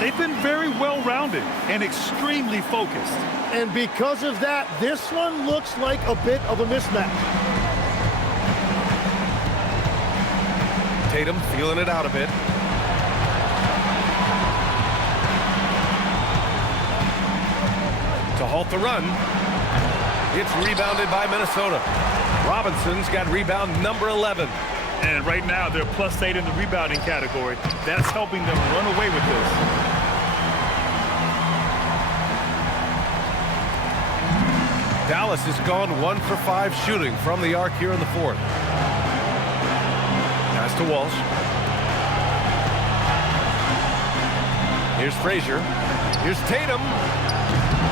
They've been very well-rounded and extremely focused. And because of that, this one looks like a bit of a mismatch. Tatum feeling it out a bit. To halt the run. It's rebounded by Minnesota. Robinson's got rebound number 11. And right now, they're +8 in the rebounding category. That's helping them run away with this. Dallas has gone 1 for 5 shooting from the arc here in the fourth. Pass to Walsh. Here's Frazier. Here's Tatum.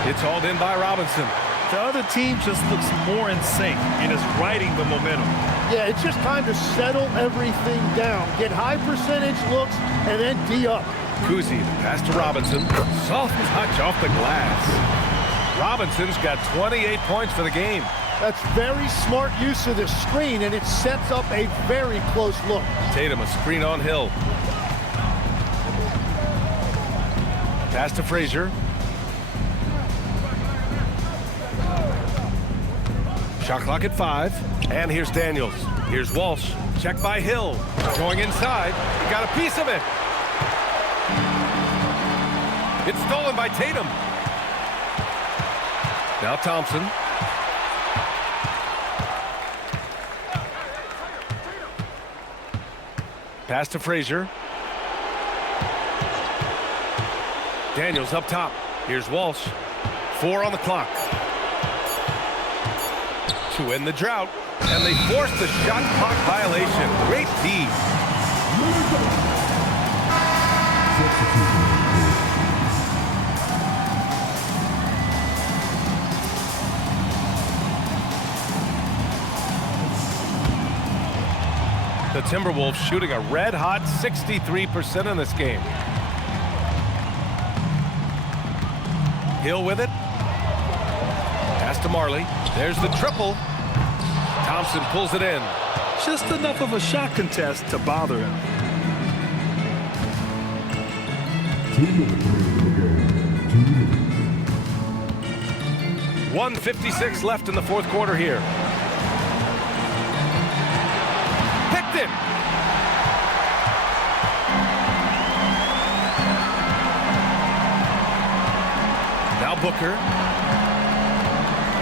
It's hauled in by Robinson. The other team just looks more in sync and is riding the momentum. Yeah, it's just time to settle everything down. Get high percentage looks and then D up. Cousy, pass to Robinson. Soft touch off the glass. Robinson's got 28 points for the game. That's very smart use of the screen, and it sets up a very close look. Tatum, a screen on Hill. Pass to Frazier. Shot clock at 5. And here's Daniels. Here's Walsh. Check by Hill. Going inside. Got a piece of it. It's stolen by Tatum. Now Thompson. Pass to Frazier. Daniels up top. Here's Walsh. 4 on the clock. To end the drought. And they force the shot clock violation. Great D. The Timberwolves shooting a red-hot 63% in this game. Hill with it. Pass to Marley. There's the triple. Thompson pulls it in. Just enough of a shot contest to bother him. 1:56 left in the fourth quarter here. Picked it. Booker.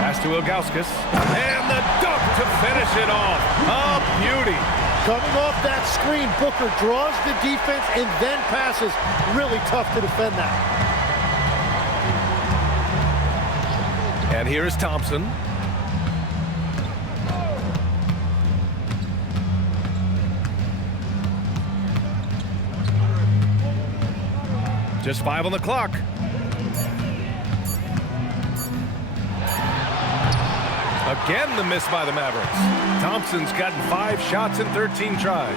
Pass to Ilgauskas. And the dunk to finish it off. A beauty. Coming off that screen, Booker draws the defense and then passes. Really tough to defend that. And here is Thompson. Just 5 on the clock. Again, the miss by the Mavericks. Thompson's gotten 5 shots in 13 tries.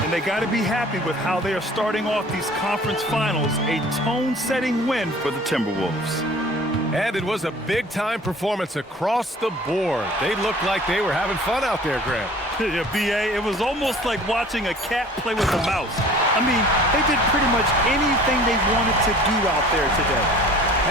And they got to be happy with how they are starting off these conference finals. A tone-setting win for the Timberwolves. And it was a big-time performance across the board. They looked like they were having fun out there, Grant. Yeah, B.A., it was almost like watching a cat play with a mouse. I mean, they did pretty much anything they wanted to do out there today.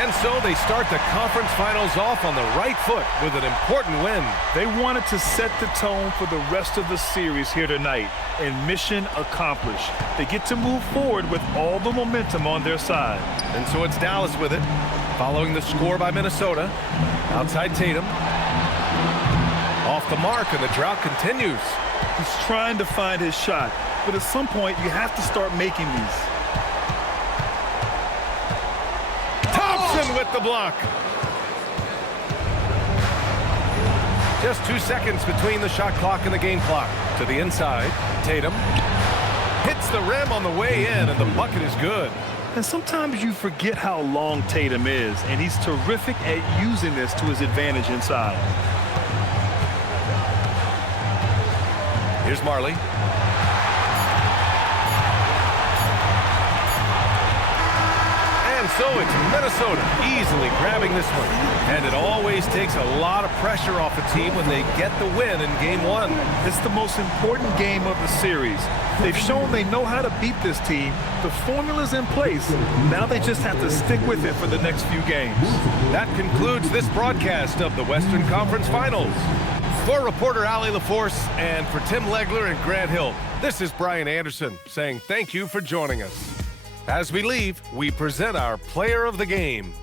And so they start the conference finals off on the right foot with an important win. They wanted to set the tone for the rest of the series here tonight, and mission accomplished. They get to move forward with all the momentum on their side. And so it's Dallas with it, following the score by Minnesota. Outside Tatum. Off the mark, and the drought continues. He's trying to find his shot, but at some point you have to start making these. Thompson with the block. Just 2 seconds between the shot clock and the game clock. To the inside, Tatum hits the rim on the way in, and the bucket is good. And sometimes you forget how long Tatum is, and he's terrific at using this to his advantage inside. Here's Marley. And so it's Minnesota easily grabbing this one. And it always takes a lot of pressure off a team when they get the win in Game 1. It's the most important game of the series. They've shown they know how to beat this team. The formula's in place. Now they just have to stick with it for the next few games. That concludes this broadcast of the Western Conference Finals. For reporter Allie LaForce and for Tim Legler and Grant Hill, this is Brian Anderson saying thank you for joining us. As we leave, we present our player of the game.